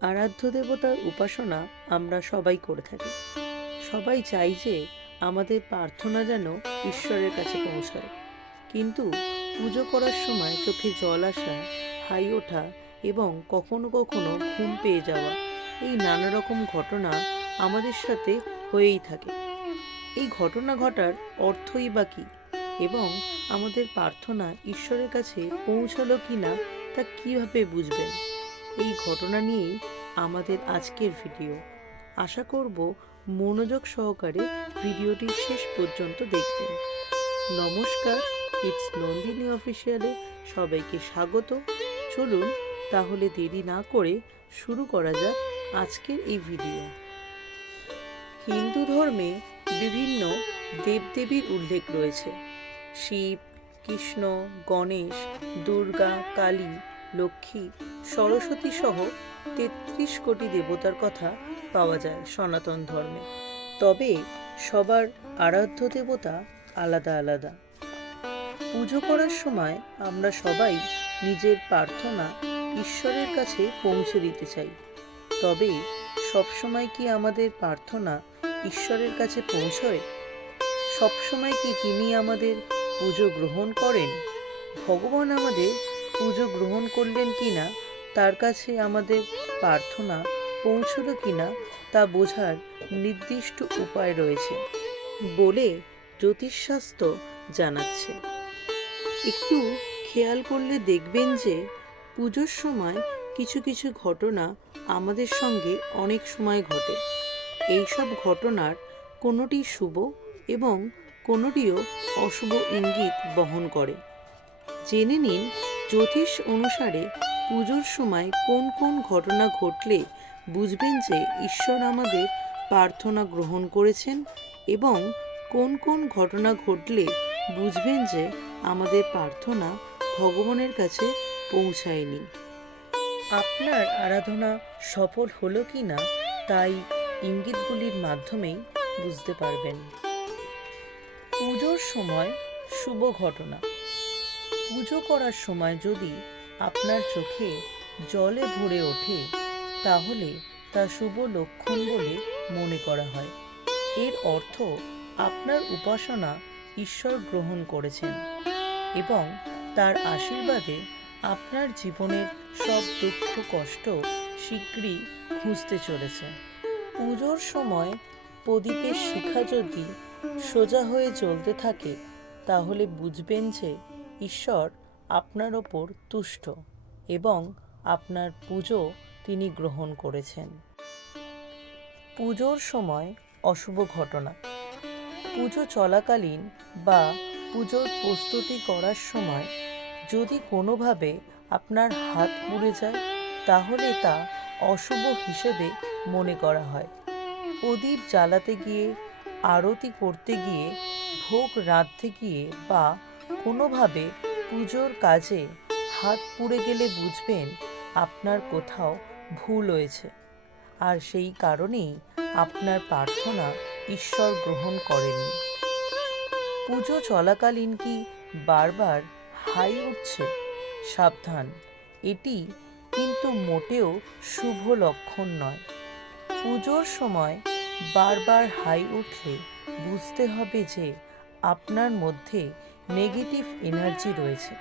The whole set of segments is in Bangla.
আরাধ্য দেবতার উপাসনা আমরা সবাই করে থাকি। সবাই চাই যে আমাদের প্রার্থনা যেন ঈশ্বরের কাছে পৌঁছায়। কিন্তু পুজো করার সময় চোখে জল আসা, হাই ওঠা এবং কখনো কখনো ঘুম পেয়ে যাওয়া, এই নানা রকম ঘটনা আমাদের সাথে হয়েই থাকে। এই ঘটনা ঘটার অর্থই বা কী, এবং আমাদের প্রার্থনা ঈশ্বরের কাছে পৌঁছালো কি না তা কীভাবে বুঝবেন? এই ঘটনা নিয়েই আমাদের আজকের ভিডিও। আশা করব মনোযোগ সহকারে ভিডিওটি শেষ পর্যন্ত দেখবেন। নমস্কার, ইটস নন্দিনী অফিসিয়ালে সবাইকে স্বাগত। চলুন তাহলে দেরি না করে শুরু করা যাক আজকের এই ভিডিও। হিন্দু ধর্মে বিভিন্ন দেবদেবীর উল্লেখ রয়েছে। শিব, কৃষ্ণ, গণেশ, দুর্গা, কালী, লক্ষ্মী, সরস্বতী সহ ৩৩ কোটি দেবতার কথা পাওয়া যায় সনাতন ধর্মে। তবে সবার আরাধ্য দেবতা আলাদা আলাদা। পুজো করার সময় আমরা সবাই নিজের প্রার্থনা ঈশ্বরের কাছে পৌঁছে দিতে চাই। তবে সবসময় কি আমাদের প্রার্থনা ঈশ্বরের কাছে পৌঁছয়? সবসময় কি তিনি আমাদের পুজো গ্রহণ করেন? ভগবান আমাদের পুজো গ্রহণ করলেন কিনা, তার কাছে আমাদের প্রার্থনা পৌঁছলো কিনা তা বোঝার নির্দিষ্ট উপায় রয়েছে বলে জ্যোতিষশাস্ত্র জানাচ্ছে। একটু খেয়াল করলে দেখবেন যে পুজোর সময় কিছু কিছু ঘটনা আমাদের সঙ্গে অনেক সময় ঘটে। এইসব ঘটনার কোনোটি শুভ এবং কোনোটিও অশুভ ইঙ্গিত বহন করে। জেনে নিন জ্যোতিষ অনুসারে পুজোর সময় কোন কোন ঘটনা ঘটলে বুঝবেন যে ঈশ্বর আমাদের প্রার্থনা গ্রহণ করেছেন, এবং কোন কোন ঘটনা ঘটলে বুঝবেন যে আমাদের প্রার্থনা ভগবানের কাছে পৌঁছায়নি। আপনার আরাধনা সফল হলো কি না তাই ইঙ্গিতগুলির মাধ্যমেই বুঝতে পারবেন। পুজোর সময় শুভ ঘটনা। পুজো করার সময় যদি আপনার চোখে জলে ভরে ওঠে তাহলে তা শুভ লক্ষণ বলে মনে করা হয়। এর অর্থ আপনার উপাসনা ঈশ্বর গ্রহণ করেছেন এবং তার আশীর্বাদে আপনার জীবনের সব দুঃখ কষ্ট শীঘ্রই ঘুচতে চলেছে। পুজোর সময় প্রদীপের শিখা যদি সোজা হয়ে জ্বলতে থাকে তাহলে বুঝবেন যে ঈশ্বর আপনার ওপর তুষ্ট এবং আপনার পুজো তিনি গ্রহণ করেছেন। পুজোর সময় অশুভ ঘটনা। পুজো চলাকালীন বা পুজোর প্রস্তুতি করার সময় যদি কোনোভাবে আপনার হাত পুড়ে যায় তাহলে তা অশুভ হিসেবে মনে করা হয়। প্রদীপ জ্বালাতে গিয়ে, আরতি করতে গিয়ে, ভোগ রাঁধতে গিয়ে বা কোনোভাবে পুজোর কাজে হাত পুড়ে গেলে বুঝবেন আপনার কোথাও ভুল হয়েছে, আর সেই কারণেই আপনার প্রার্থনা ঈশ্বর গ্রহণ করেননি। পুজো চলাকালীন কি বারবার হাই উঠছে? সাবধান, এটি কিন্তু মোটেও শুভ লক্ষণ নয়। পুজোর সময় বারবার হাই উঠলে বুঝতে হবে যে আপনার মধ্যে নেগেটিভ এনার্জি রয়েছে,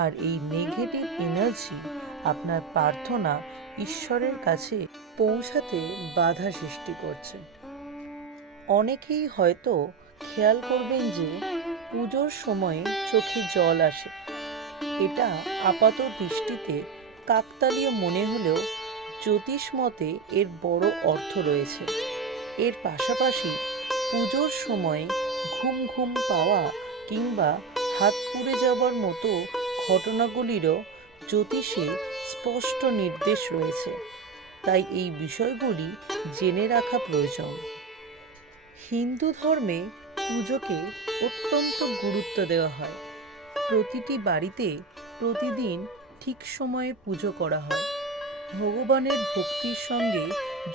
আর এই নেগেটিভ এনার্জি আপনার প্রার্থনা ঈশ্বরের কাছে পৌঁছাতে বাধা সৃষ্টি করছে। অনেকেই হয়তো খেয়াল করবেন যে পুজোর সময়ে চোখে জল আসে। এটা আপাত দৃষ্টিতে কাকতালীয় মনে হলেও জ্যোতিষ মতে এর বড় অর্থ রয়েছে। এর পাশাপাশি পুজোর সময়ে ঘুম ঘুম পাওয়া কিংবা হাত পুড়ে যাওয়ার মতো ঘটনাগুলিরও জ্যোতিষে স্পষ্ট নির্দেশ রয়েছে, তাই এই বিষয়গুলি জেনে রাখা প্রয়োজন। হিন্দু ধর্মে পুজোকে অত্যন্ত গুরুত্ব দেওয়া হয়। প্রতিটি বাড়িতে প্রতিদিন ঠিক সময়ে পুজো করা হয়। ভগবানের ভক্তির সঙ্গে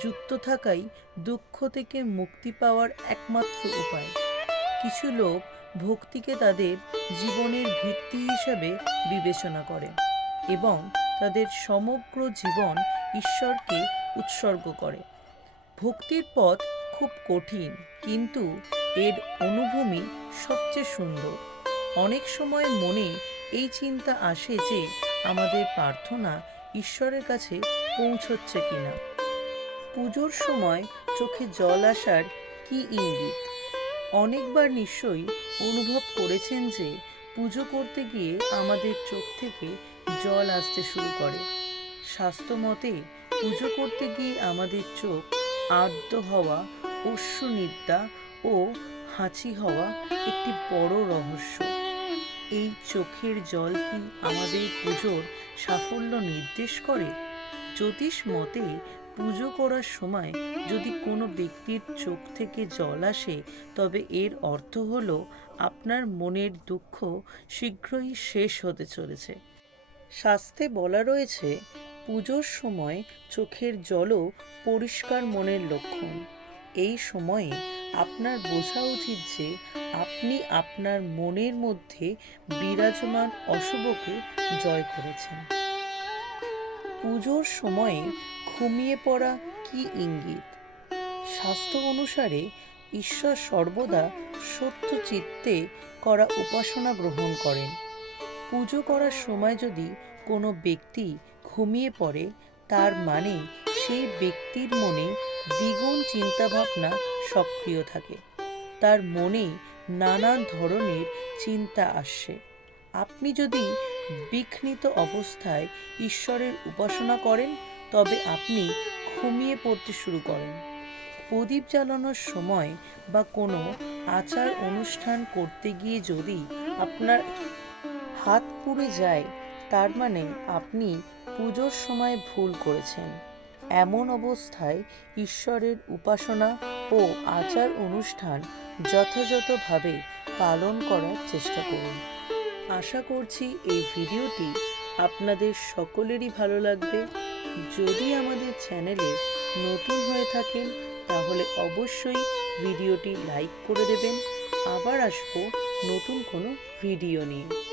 যুক্ত থাকাই দুঃখ থেকে মুক্তি পাওয়ার একমাত্র উপায়। কিছু লোক ভক্তিকে তাদের জীবনের ভিত্তি হিসাবে বিবেচনা করে এবং তাদের সমগ্র জীবন ঈশ্বরকে উৎসর্গ করে। ভক্তির পথ খুব কঠিন, কিন্তু এর অনুভূমি সবচেয়ে সুন্দর। অনেক সময় মনে এই চিন্তা আসে যে আমাদের প্রার্থনা ঈশ্বরের কাছে পৌঁছচ্ছে কিনা। পুজোর সময় চোখে জল আসার কি ইঙ্গিত? অনেকবার নিশ্চয়ই অনুভব করেছেন যে পুজো করতে গিয়ে আমাদের চোখ থেকে জল আসতে শুরু করে। শাস্ত্রমতে পুজো করতে গিয়ে আমাদের চোখ আর্দ্র হওয়া, অশ্রুনিদ্রা ও হাঁচি হওয়া একটি বড় রহস্য। এই চোখের জল কি আমাদের পুজোর সাফল্য নির্দেশ করে? জ্যোতিষ মতে পুজো করার সময় যদি কোনো ব্যক্তির চোখ থেকে জল আসে, তবে এর অর্থ হলো আপনার মনের দুঃখ শীঘ্রই শেষ হতে চলেছে। শাস্ত্রে বলা রয়েছে, পুজোর সময় চোখের জলও পরিষ্কার মনের লক্ষণ। এই সময়ে আপনার বোঝা উচিত যে আপনি আপনার মনের মধ্যে বিরাজমান অশুভকে জয় করেছেন। পুজোর সময়ে ঘুমিয়ে পড়া কি ইঙ্গিত? শাস্ত্র অনুসারে ঈশ্বর সর্বদা সত্য চিত্তে করা উপাসনা গ্রহণ করেন। পুজো করার সময় যদি কোনো ব্যক্তি ঘুমিয়ে পড়ে, তার মানে সেই ব্যক্তির মনে দ্বিগুণ চিন্তাভাবনা সক্রিয় থাকে। তার মনে নানান ধরনের চিন্তা আসছে। আপনি যদি বিঘ্নিত অবস্থায় ঈশ্বরের উপাসনা করেন, তবে আপনি ঘুমিয়ে পড়তে শুরু করেন। প্রদীপ জ্বালানোর সময় বা কোনো আচার অনুষ্ঠান করতে গিয়ে যদি আপনার হাত পুড়ে যায়, তার মানে আপনি পুজোর সময় ভুল করেছেন। এমন অবস্থায় ঈশ্বরের উপাসনা ও আচার অনুষ্ঠান যথাযথভাবে পালন করার চেষ্টা করুন। আশা করছি এই ভিডিওটি আপনাদের সকলেরই ভালো লাগবে। যদি আমাদের চ্যানেলে নতুন হয়ে থাকেন, তাহলে অবশ্যই ভিডিওটি লাইক করে দেবেন। আবার আসবো নতুন কোনো ভিডিও নিয়ে।